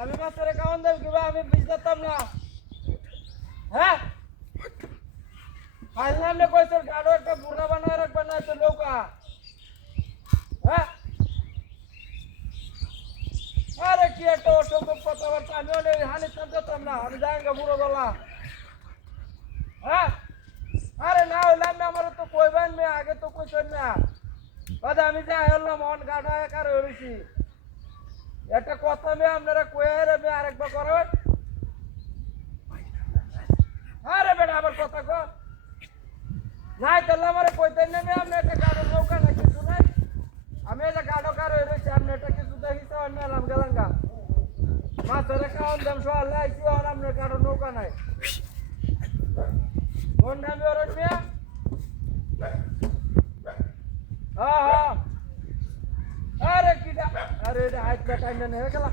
আমি মাছের কাউন দেব কিবা আমি বুঝতাম না হ্যাঁ ফাইনাল নে কইছ গাড়ো একটা বুড়া বানায় রাখবা না তো লোকা হ্যাঁ আরে কি একটা অসম্ভব কথাবার্তা আমি ওই হানি থামতাম না আমি যাইঙ্গা বুড়ো গলা হ্যাঁ আরে না হইলাম না আমার তো কইবেন না আগে তো কইছেন না বাদা আমি যাই হলাম অন গাড়া একার হইছি একটা কথা আমি আপনারা কইয়া রে আমি আরেকবার করবেন আরে বেটা আবার কথা কো নাই তাহলে আমারে কইতেন না আমি একটা গাড়ো নৌকা না কিছু নাই আমি এটা গাড়ো কার হইছি আপনি এটা কিছু দেখিস অন্য নাম গেলাঙ্গা মাছের কাউন দাম সব লাইছি আর আপনার গাড়ো নৌকা নাই কোন নামে ওর মিয়া হ্যাঁ হ্যাঁ আরে কিটা আরে এটা হাত কাটাই না হয়ে গেল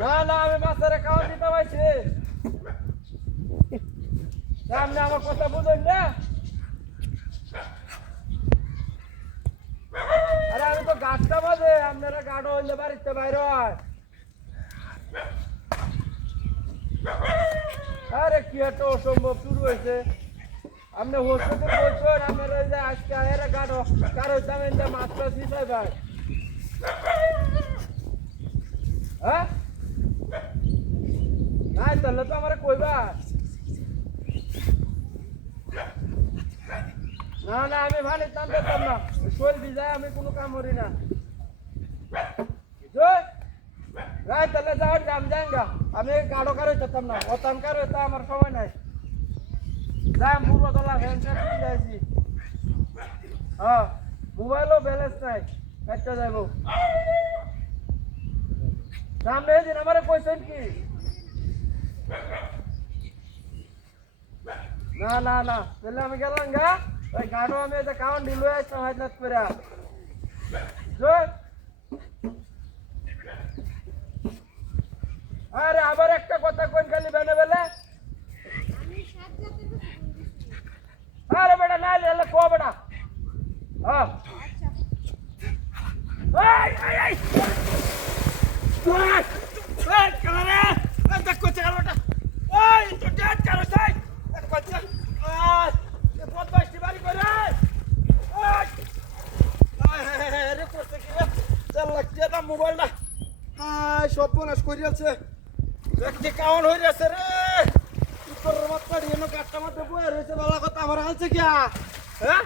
না না আমি মাছের কাউন দিতে পাইছি সামনে আমার কথা বুঝেন না আরে আমি তো গাছটা বাজে আপনারা গাড়ো হইলে বাড়িতে বাইরে হয় আরে কি একটা অসম্ভব শুরু হয়েছে আপনি হোস্টেলে বলছেন আপনারা যে আজকে এরা গাড়ো কারো দামেন যে মাছ টাছ দিতে ভাই হ্যাঁ নাই তাহলে তো আমার কইবা না না আমি ভালো দাম পেতাম না শরীর ভিজায় আমি কোনো কাম করি না রায় তাহলে যাওয়ার দাম যাঙ্গা আমি গাড়ো কারো যেতাম না অতাম কারো এটা আমার সময় নাই যাই পুরো তোলা ফ্যান শার্ট যাইছি হ্যাঁ মোবাইলও ব্যালেন্স নাই একটা যাইব সামনে দিন আমার কইছেন কি না না না তাহলে আমি গেলাম গা ওই গাড়ো আমি এটা কাউন ঢিলুয়ে আসতাম হাজনাত করে আরে আবার একটা কথা কোন খালি বেনে বেলে আরে বেটা না লে কো বেটা হ্যাঁ এই এই এই এই কারে দেখো চাল বেটা ওই তো ডেট করো সাই দেখো চাল এ বহুত বাস্তি বাড়ি করে ওই রে করতে কি চাল লাগছে না মোবাইলটা সব বনাস করিয়াছে দেখতে কাউন হয়ে যাচ্ছে রে তোর মাত্রা দিয়ে গাছটা মাত্র বয়ে রয়েছে বালা কথা আমার হালছে কি হ্যাঁ